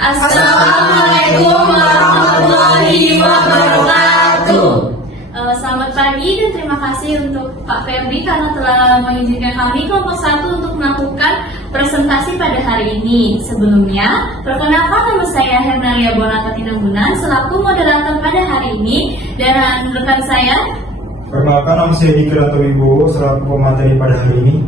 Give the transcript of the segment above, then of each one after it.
Assalamualaikum warahmatullahi wabarakatuh. Selamat pagi dan terima kasih untuk Pak Febri karena telah mengizinkan kami kelompok 1 untuk melakukan presentasi pada hari ini. Sebelumnya, perkenalkan nama saya Hernalia Bonata Tinambunan selaku moderator pada hari ini dan rekan saya. Perkenalkan, nama saya Diki Wibowo selaku pemateri pada hari ini.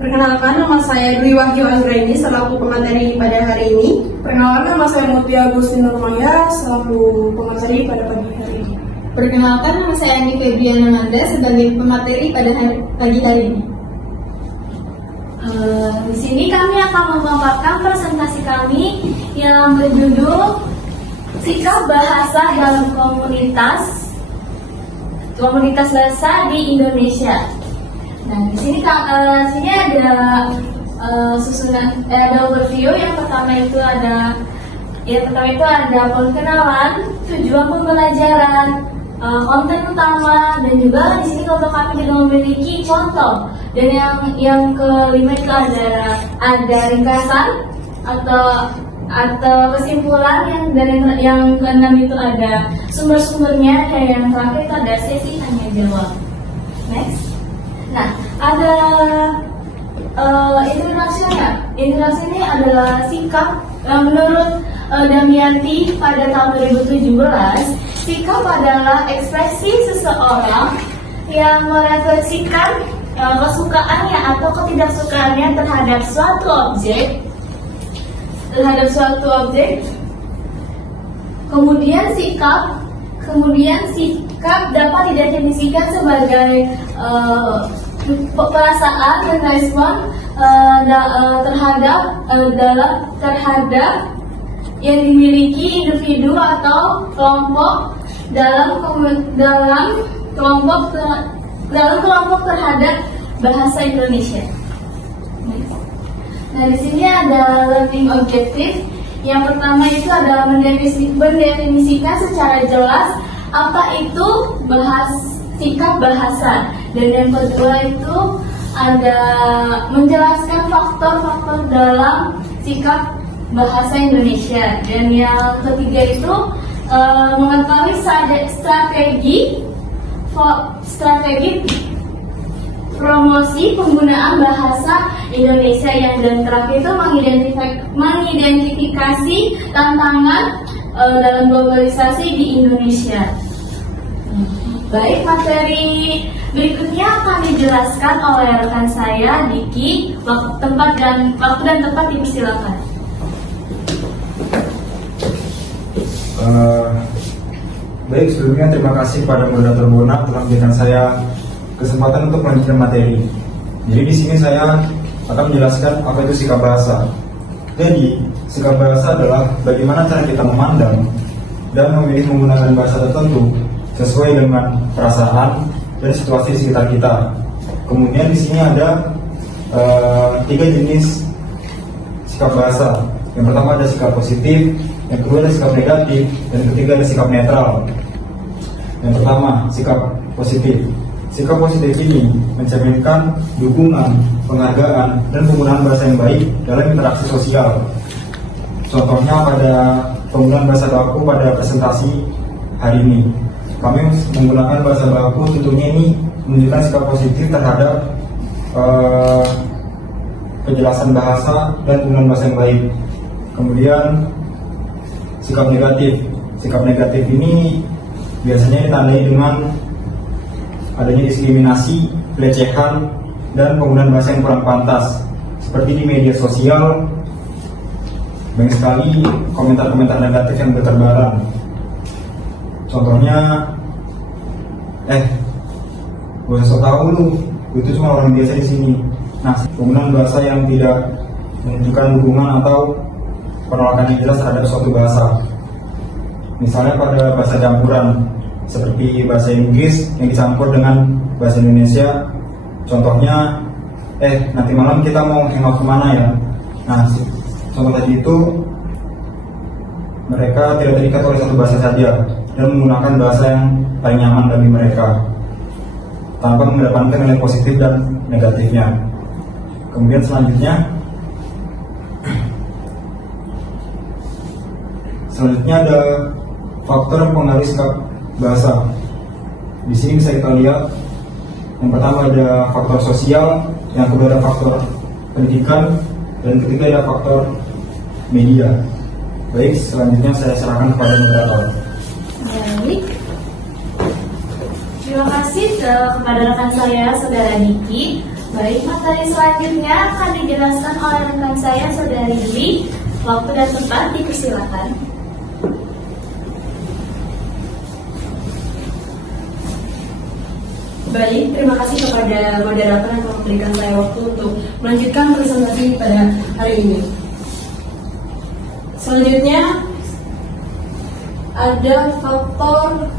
Perkenalkan, nama saya Dwi Wahyu Anggraini selaku pemateri pada hari ini. Perkenalkan, nama saya Mutia Agustin Nurmaya selaku pemateri pada pagi hari ini. Perkenalkan, nama saya Andi Febriana Nanda sebagai pemateri pada pagi hari ini. Di sini kami akan memaparkan presentasi kami yang berjudul Sikap Bahasa dalam Komunitas Bahasa di Indonesia. Nah, di sini ada susunan, ada overview. Yang pertama itu ada perkenalan, tujuan pembelajaran, konten utama, dan juga di sini kelompok kami juga memiliki contoh. Dan yang kelima itu ada ringkasan atau kesimpulan, yang keenam itu ada sumber-sumbernya, dan yang terakhir itu ada sesi tanya jawab. Next. Nah, ada introduction-nya. Introduction ini adalah sikap menurut Damianti pada tahun 2017. Sikap adalah ekspresi seseorang yang merefleksikan kesukaannya atau ketidaksukaannya terhadap suatu objek. Kemudian sikap dapat didefinisikan sebagai perasaan dan respon terhadap yang dimiliki individu atau kelompok dalam kelompok terhadap bahasa Indonesia. Nah, di sini ada learning objective. Yang pertama itu adalah mendefinisikan secara jelas apa itu sikap bahasa, dan yang kedua itu ada menjelaskan faktor-faktor dalam sikap bahasa Indonesia, dan yang ketiga itu mengetahui strategi promosi penggunaan bahasa Indonesia, dan terakhir itu mengidentifikasi tantangan dalam globalisasi di Indonesia. Baik, materi berikutnya akan dijelaskan oleh rekan saya Diki. Waktu dan tempat dipersilakan. Baik, sebelumnya terima kasih pada moderator Bona telah memberikan saya kesempatan untuk melanjutkan materi. Jadi di sini saya akan menjelaskan apa itu sikap bahasa. Jadi, sikap bahasa adalah bagaimana cara kita memandang dan memilih menggunakan bahasa tertentu sesuai dengan perasaan dan situasi di sekitar kita. Kemudian di sini ada 3 jenis sikap bahasa. Yang pertama ada sikap positif, yang kedua ada sikap negatif, dan yang ketiga ada sikap netral. Yang pertama, sikap positif. Sikap positif ini mencerminkan dukungan, penghargaan, dan penggunaan bahasa yang baik dalam interaksi sosial. Contohnya pada penggunaan bahasa baku pada presentasi hari ini. Kami menggunakan bahasa baku, tentunya ini menunjukkan sikap positif terhadap penjelasan bahasa dan penggunaan bahasa yang baik. Kemudian sikap negatif. Sikap negatif ini biasanya ditandai dengan adanya diskriminasi, pelecehan, dan penggunaan bahasa yang kurang pantas. Seperti di media sosial, banyak sekali komentar-komentar negatif yang berterbaran. Contohnya, gue sok tahu lu, itu cuma orang biasa di sini. Nah, penggunaan bahasa yang tidak menunjukkan dukungan atau penolakan yang jelas terhadap suatu bahasa. Misalnya pada bahasa campuran, seperti bahasa Inggris yang dicampur dengan bahasa Indonesia. Contohnya, nanti malam kita mau hangout kemana ya? Nah, contoh tadi itu mereka tidak terikat oleh satu bahasa saja dan menggunakan bahasa yang paling nyaman bagi mereka tanpa mengedepankan nilai positif dan negatifnya. Kemudian selanjutnya Selanjutnya ada faktor pengaruh sikap bahasa. Di sini bisa kita lihat, yang pertama ada faktor sosial, yang kedua ada faktor pendidikan, dan ketiga ada faktor media. Baik, selanjutnya saya serahkan kepada moderator. Baik. Terima kasih kepada rekan saya, Saudara Diki. Baik, materi selanjutnya akan dijelaskan oleh rekan saya, Saudari Dwi. Waktu dan tempat dipersilakan. Baik, terima kasih kepada moderator yang telah memberikan saya waktu untuk melanjutkan presentasi pada hari ini. Selanjutnya ada faktor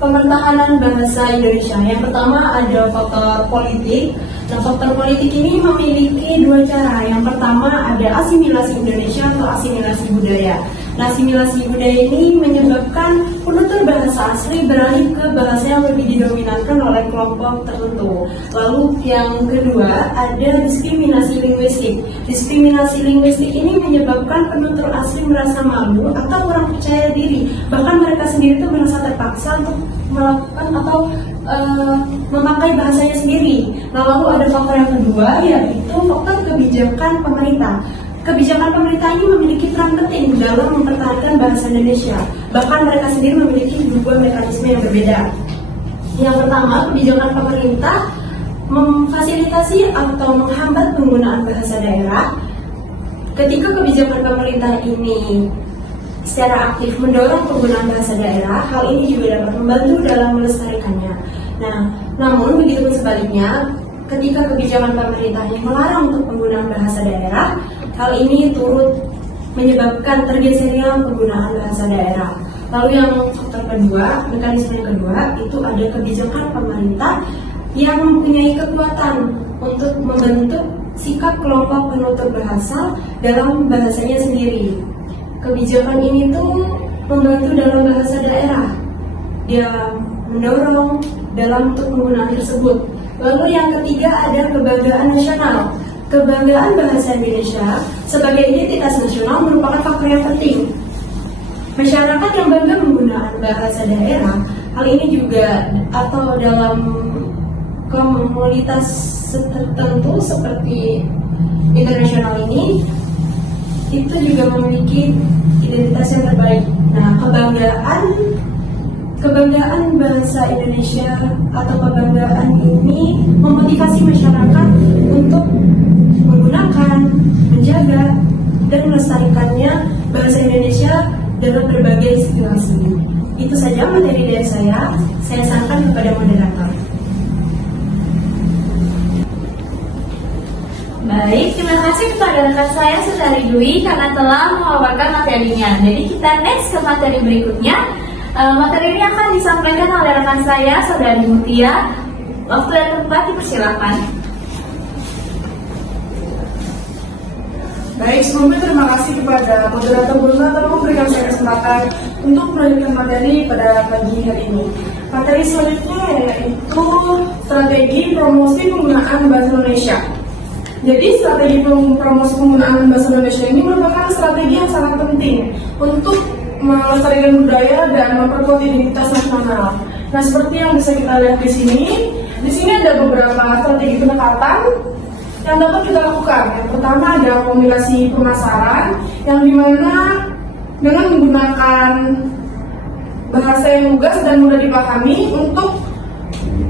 pemertahanan bahasa Indonesia. Yang pertama ada faktor politik. Nah, faktor politik ini memiliki dua cara. Yang pertama ada asimilasi Indonesia atau asimilasi budaya. Nah, asimilasi budaya ini menyebabkan penutur bahasa asli beralih ke bahasa yang lebih didominankan oleh kelompok tertentu. Lalu yang kedua ada diskriminasi linguistik. Diskriminasi linguistik ini menyebabkan penutur asli merasa malu atau kurang percaya diri. Bahkan mereka sendiri itu merasa terpaksa untuk melakukan atau memakai bahasanya sendiri. Nah, lalu ada faktor yang kedua, yaitu faktor kebijakan pemerintah. Kebijakan pemerintah ini memiliki peran penting dalam mempertahankan bahasa Indonesia. Bahkan mereka sendiri memiliki dua mekanisme yang berbeda. Yang pertama, kebijakan pemerintah memfasilitasi atau menghambat penggunaan bahasa daerah. Ketika kebijakan pemerintah ini secara aktif mendorong penggunaan bahasa daerah, hal ini juga dapat membantu dalam melestarikannya. Nah, namun begitu pun sebaliknya, ketika kebijakan pemerintah yang melarang untuk penggunaan bahasa daerah, hal ini turut menyebabkan tergesernya penggunaan bahasa daerah. Lalu yang faktor kedua, mekanisme yang kedua, itu ada kebijakan pemerintah yang mempunyai kekuatan untuk membentuk sikap kelompok penutur bahasa dalam bahasanya sendiri. Kebijakan ini tuh membantu dalam bahasa daerah. Dia mendorong dalam untuk penggunaan tersebut. Lalu yang ketiga ada kebanggaan nasional. Kebanggaan bahasa Indonesia sebagai identitas nasional merupakan faktor yang penting. Masyarakat yang bangga menggunakan bahasa daerah, hal ini juga atau dalam komunitas tertentu seperti internasional ini, itu juga memiliki identitas yang terbaik. Nah, kebanggaan bahasa Indonesia atau kebanggaan ini memotivasi masyarakat untuk menggunakan, menjaga, dan melestarikannya bahasa Indonesia dalam berbagai situasi. Itu saja materi dari saya sarankan kepada moderator. Baik, terima kasih kepada rekan saya Saudari Dwi karena telah memaparkan materinya. Jadi kita next ke materi berikutnya. Materi ini akan disampaikan oleh rekan saya Saudari Mutia. Waktu dan tempat dipersilakan. Baik, sebelumnya terima kasih kepada moderator Bruna telah memberikan saya kesempatan untuk melanjutkan materi pada pagi hari ini. Materi selanjutnya yaitu strategi promosi penggunaan bahasa Indonesia. Jadi strategi promosi penggunaan bahasa Indonesia ini merupakan strategi yang sangat penting untuk melestarikan budaya dan memperkuat identitas nasional. Nah, seperti yang bisa kita lihat di sini ada beberapa strategi pendekatan yang dapat kita lakukan. Yang pertama ada kombinasi pemasaran yang dimana dengan menggunakan bahasa yang lugas dan mudah dipahami untuk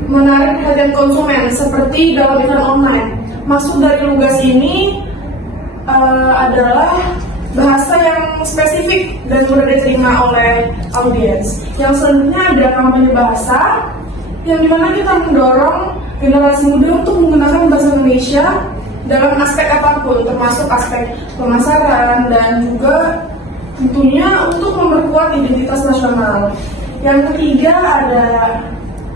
menarik perhatian konsumen seperti dalam iklan online. Maksud dari lugas ini adalah bahasa yang spesifik dan mudah diterima oleh audiens. Yang selanjutnya ada kampanye bahasa yang dimana kita mendorong generasi muda untuk menggunakan bahasa Indonesia dalam aspek apapun, termasuk aspek pemasaran dan juga tentunya untuk memperkuat identitas nasional. Yang ketiga ada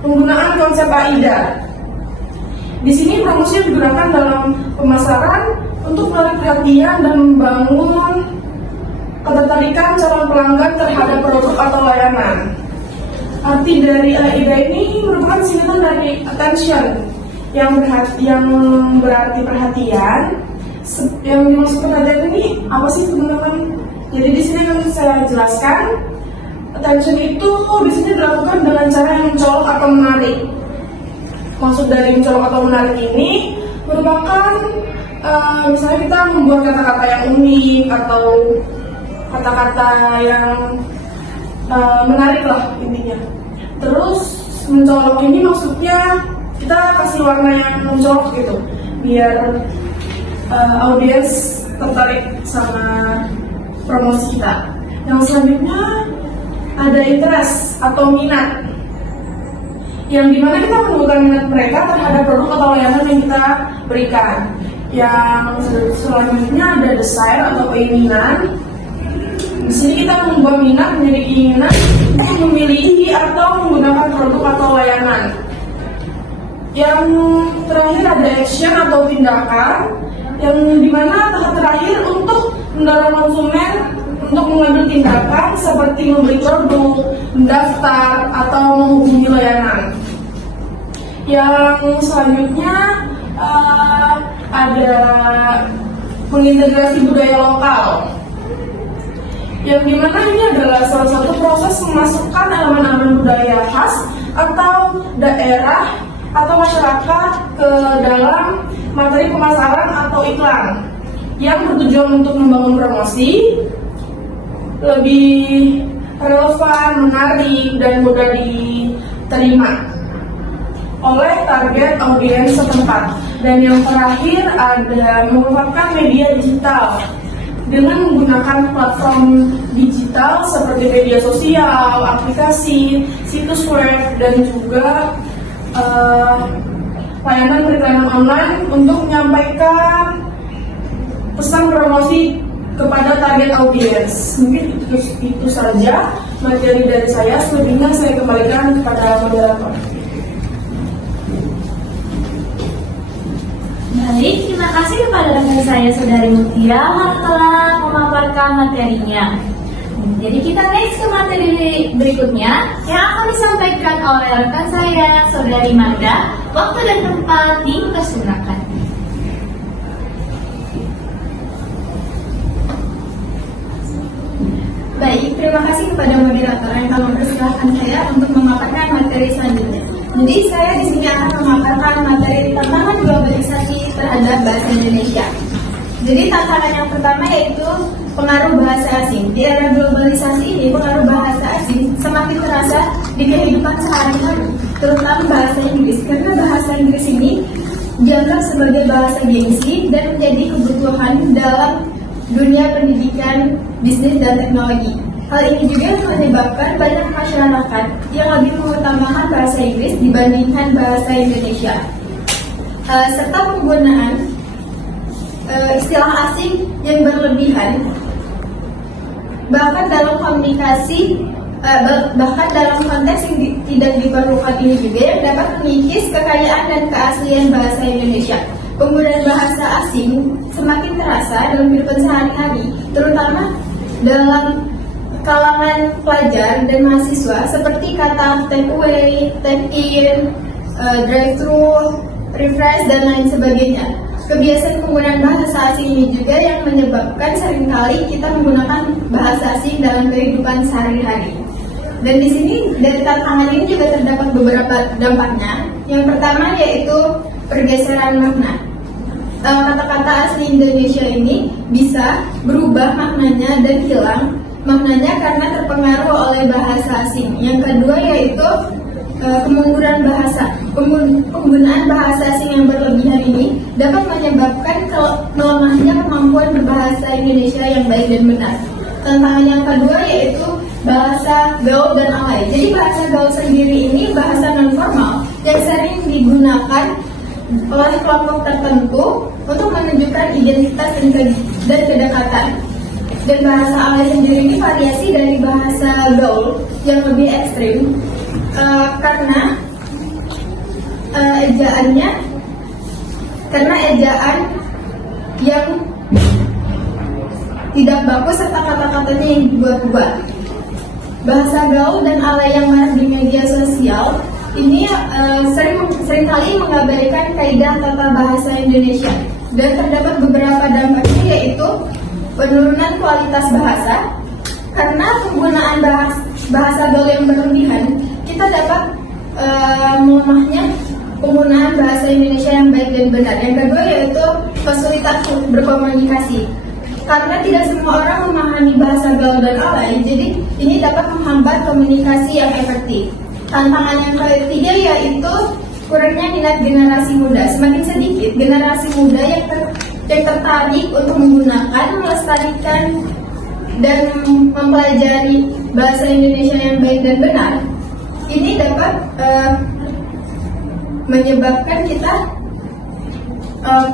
penggunaan konsep AIDA. Di sini promosinya digunakan dalam pemasaran untuk menarik perhatian dan membangun ketertarikan calon pelanggan terhadap produk atau layanan. Arti dari AIDA ini merupakan singkatan dari attention yang berarti perhatian. Yang dimaksud perhatian ini apa sih teman-teman? Jadi di sini akan saya jelaskan, attention itu biasanya dilakukan dengan cara yang mencolok atau menarik. Maksud dari mencolok atau menarik ini merupakan misalnya kita membuat kata-kata yang unik atau kata-kata yang menarik lah intinya. Terus mencolok ini maksudnya kita kasih warna yang mencolok gitu, biar audiens tertarik sama promosi kita. Yang selanjutnya ada interest atau minat, yang dimana kita menunjukkan minat mereka terhadap produk atau layanan yang kita berikan. Yang selanjutnya ada desire atau keinginan. Di sini kita membuat minat menjadi keinginan untuk memiliki atau menggunakan produk atau layanan. Yang terakhir ada action atau tindakan, yang dimana tahap terakhir untuk mendorong konsumen untuk mengambil tindakan seperti membeli produk, mendaftar, atau menghubungi layanan. Yang selanjutnya ada mengintegrasi budaya lokal, yang dimana ini adalah salah satu proses memasukkan elemen-elemen budaya khas atau daerah atau masyarakat ke dalam materi pemasaran atau iklan, yang bertujuan untuk membangun promosi lebih relevan, menarik, dan mudah diterima oleh target audiens setempat. Dan yang terakhir ada memanfaatkan media digital dengan menggunakan platform digital seperti media sosial, aplikasi, situs web, dan juga layanan periklanan online untuk menyampaikan pesan promosi kepada target audiens. Mungkin itu saja materi dari saya. Selebihnya saya kembalikan kepada moderator. Baik, terima kasih kepada rekan saya Saudari Mutia yang telah memaparkan materinya. Jadi kita next ke materi berikutnya yang akan disampaikan oleh rekan saya Saudari Manda. Waktu dan tempat dipersilakan. Baik, terima kasih kepada moderator yang telah mempersilahkan saya untuk memaparkan materi selanjutnya. Jadi saya di sini akan memaparkan materi tantangan globalisasi terhadap bahasa Indonesia. Jadi tantangan yang pertama yaitu pengaruh bahasa asing. Di era globalisasi ini pengaruh bahasa asing semakin terasa di kehidupan sehari-hari, terutama bahasa Inggris, karena bahasa Inggris ini dianggap sebagai bahasa gengsi dan menjadi kebutuhan dalam dunia pendidikan, bisnis, dan teknologi. Hal ini juga menyebabkan banyak masyarakat yang lebih mengutamakan bahasa Inggris dibandingkan bahasa Indonesia. Serta penggunaan istilah asing yang berlebihan, bahkan dalam komunikasi, bahkan dalam konteks yang tidak diperlukan ini juga yang dapat mengikis kekayaan dan keaslian bahasa Indonesia. Penggunaan bahasa asing semakin terasa dalam kehidupan sehari-hari, terutama dalam kalangan pelajar dan mahasiswa, seperti kata take away, take in, drive thru, refresh, dan lain sebagainya. Kebiasaan penggunaan bahasa asing ini juga yang menyebabkan seringkali kita menggunakan bahasa asing dalam kehidupan sehari-hari. Dan di sini dari tantangan ini juga terdapat beberapa dampaknya. Yang pertama yaitu pergeseran makna. Kata-kata asli Indonesia ini bisa berubah maknanya dan hilang maknanya karena terpengaruh oleh bahasa asing. Yang kedua yaitu kemunduran bahasa. Penggunaan bahasa asing yang berlebihan ini dapat menyebabkan melemahnya kemampuan berbahasa Indonesia yang baik dan benar. Tantangan yang kedua yaitu bahasa gaul dan alay. Jadi bahasa gaul sendiri ini bahasa non-formal yang sering digunakan oleh kelompok tertentu untuk menunjukkan identitas dan kedekatan. Dan bahasa alay sendiri ini variasi dari bahasa gaul yang lebih ekstrim karena ejaan yang tidak bagus serta kata-katanya yang dibuat-buat. Bahasa gaul dan alay yang marak di media sosial ini seringkali mengabaikan kaidah tata bahasa Indonesia, dan terdapat beberapa dampaknya yaitu penurunan kualitas bahasa. Karena penggunaan bahasa gaul yang berlebihan, kita dapat melemahnya penggunaan bahasa Indonesia yang baik dan benar. Yang kedua yaitu kesulitan berkomunikasi. Karena tidak semua orang memahami bahasa gaul dan alay, jadi ini dapat menghambat komunikasi yang efektif. Tantangan yang ketiga yaitu kurangnya minat generasi muda. Semakin sedikit generasi muda yang tertarik untuk menggunakan, melestarikan, dan mempelajari bahasa Indonesia yang baik dan benar. Ini dapat menyebabkan kita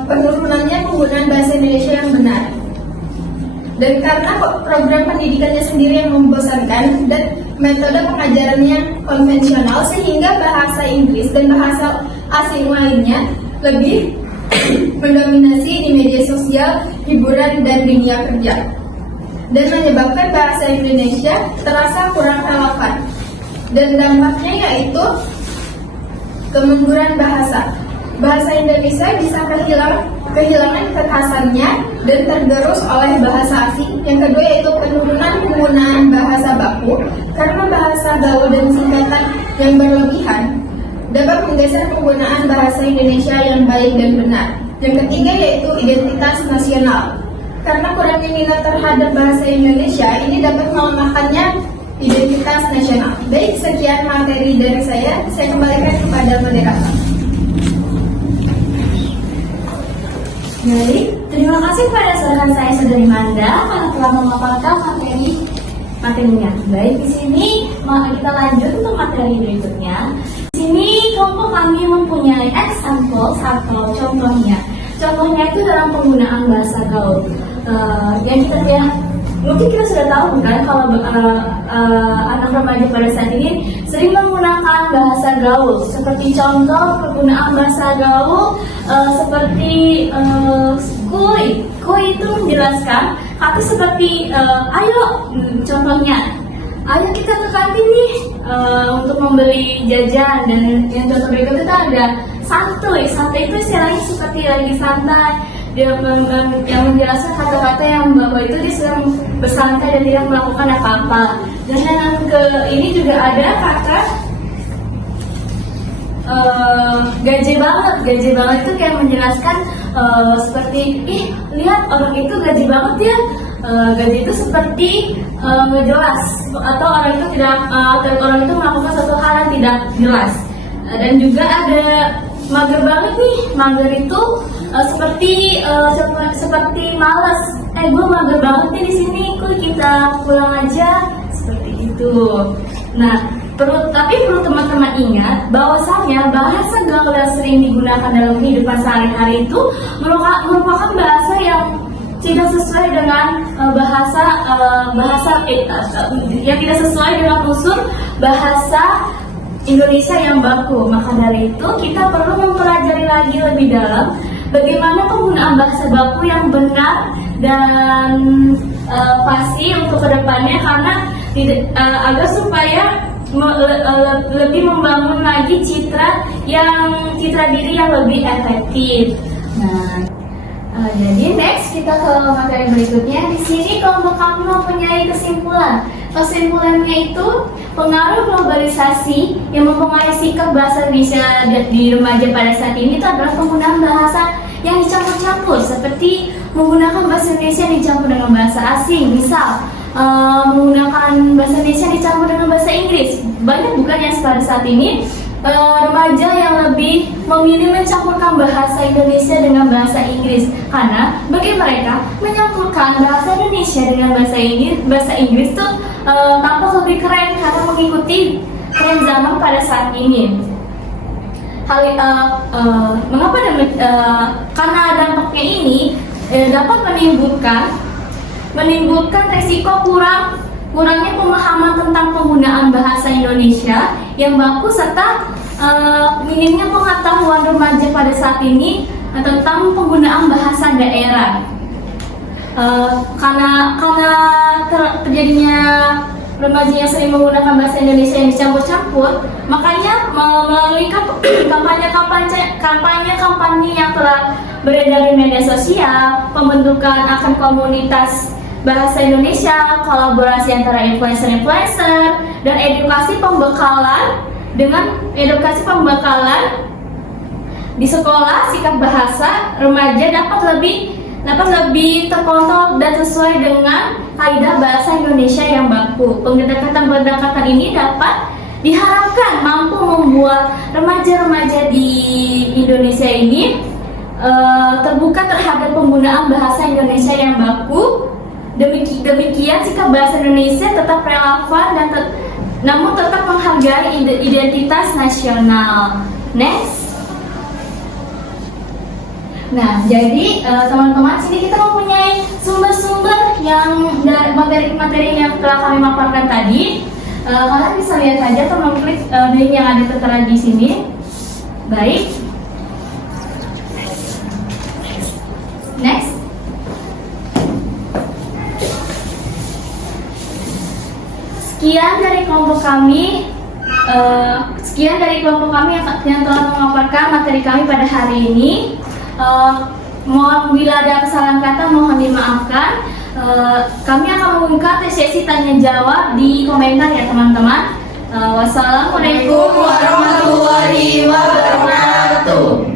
penurunannya penggunaan bahasa Indonesia yang benar. Dan karena program pendidikannya sendiri yang membosankan dan metode pengajarannya konvensional, sehingga bahasa Inggris dan bahasa asing lainnya lebih mendominasi di media sosial, hiburan, dan dunia kerja, dan menyebabkan bahasa Indonesia terasa kurang relevan. Dan dampaknya yaitu kemunduran bahasa. Bahasa Indonesia bisa kehilangan kekhasannya dan tergerus oleh bahasa asing. Yang kedua yaitu penurunan penggunaan bahasa baku, karena bahasa gaul dan singkatan yang berlebihan dapat menggeser penggunaan bahasa Indonesia yang baik dan benar. Yang ketiga yaitu identitas nasional. Karena kurangnya minat terhadap bahasa Indonesia, ini dapat melemahkannya identitas nasional. Baik, sekian materi dari saya kembalikan kepada moderator. Jadi, terima kasih kepada saudara saya Saudari Manda karena telah memaparkan materinya. Baik, di sini kita lanjut untuk materi berikutnya. Di sini kelompok kami mempunyai examples atau contohnya. Contohnya itu dalam penggunaan bahasa gaul. Yang kita lihat, mungkin kita sudah tahu kan kalau anak remaja pada saat ini sering menggunakan bahasa gaul. Seperti contoh penggunaan bahasa gaul seperti kuy. Kuy itu menjelaskan kata seperti ayo, contohnya ayo kita ke kantin nih untuk membeli jajan. Dan yang contoh berikut itu ada santuy. Santuy itu istilahnya seperti lagi santai. Dia yang menjelaskan kata-kata yang bahwa itu dia sedang bersantai dan tidak melakukan apa-apa. Dan yang ke ini juga ada kata gaje banget. Gaje banget itu kayak menjelaskan seperti lihat orang itu gaje banget ya. Gaje itu seperti ngejelas atau orang itu melakukan suatu hal yang tidak jelas. Dan juga ada mager banget nih. Mager itu seperti malas. Gue mager banget nih di sini, kok kita pulang aja, seperti itu. Nah, perlu teman-teman ingat bahwasanya bahasa gaul yang sering digunakan dalam kehidupan sehari-hari itu merupakan bahasa yang tidak sesuai dengan yang tidak sesuai dengan unsur bahasa Indonesia yang baku. Maka dari itu kita perlu mempelajari lagi lebih dalam bagaimana penggunaan bahasa baku yang benar dan pasti untuk kedepannya, karena agar supaya lebih membangun lagi citra diri yang lebih efektif. Nah, jadi next kita ke materi berikutnya. Di sini kelompok kami mempunyai kesimpulan. Kesimpulannya itu pengaruh globalisasi yang mempengaruhi sikap bahasa Indonesia di remaja pada saat ini itu adalah penggunaan bahasa yang dicampur-campur, seperti menggunakan bahasa Indonesia dicampur dengan bahasa asing. Misal menggunakan bahasa Indonesia dicampur dengan bahasa Inggris. Banyak bukan yang pada saat ini remaja yang lebih memilih mencampurkan bahasa Indonesia dengan bahasa Inggris, karena bagi mereka mencampurkan bahasa Indonesia dengan bahasa Inggris itu tampak lebih keren karena mengikuti tren zaman pada saat ini. Mengapa karena dampaknya ini dapat menimbulkan resiko kurangnya pemahaman tentang penggunaan bahasa Indonesia yang baku serta minimnya pengetahuan remaja pada saat ini tentang penggunaan bahasa daerah. Karena terjadinya remaja yang sering menggunakan bahasa Indonesia yang dicampur-campur, makanya melalui kampanye yang telah beredar di media sosial, pembentukan akan komunitas bahasa Indonesia, kolaborasi antara influencer-influencer, dan edukasi pembekalan di sekolah. Sikap bahasa remaja dapat lebih terkontrol dan sesuai dengan kaidah bahasa Indonesia yang baku. Pendekatan ini dapat diharapkan mampu membuat remaja-remaja di Indonesia ini terbuka terhadap penggunaan bahasa Indonesia yang baku. Demikian sikap bahasa Indonesia tetap relevan namun tetap menghargai identitas nasional. Next. Nah, jadi teman-teman, sini kita mempunyai sumber-sumber yang dari materi-materi yang telah kami paparkan tadi. Kalian bisa lihat saja atau mengklik link yang ada tertera di sini. Baik. Next. Sekian dari kelompok kami yang telah memaparkan materi kami pada hari ini. Mohon bila ada kesalahan kata mohon dimaafkan. Kami akan membuka sesi tanya jawab di komentar ya teman-teman. Wassalamualaikum warahmatullahi wabarakatuh.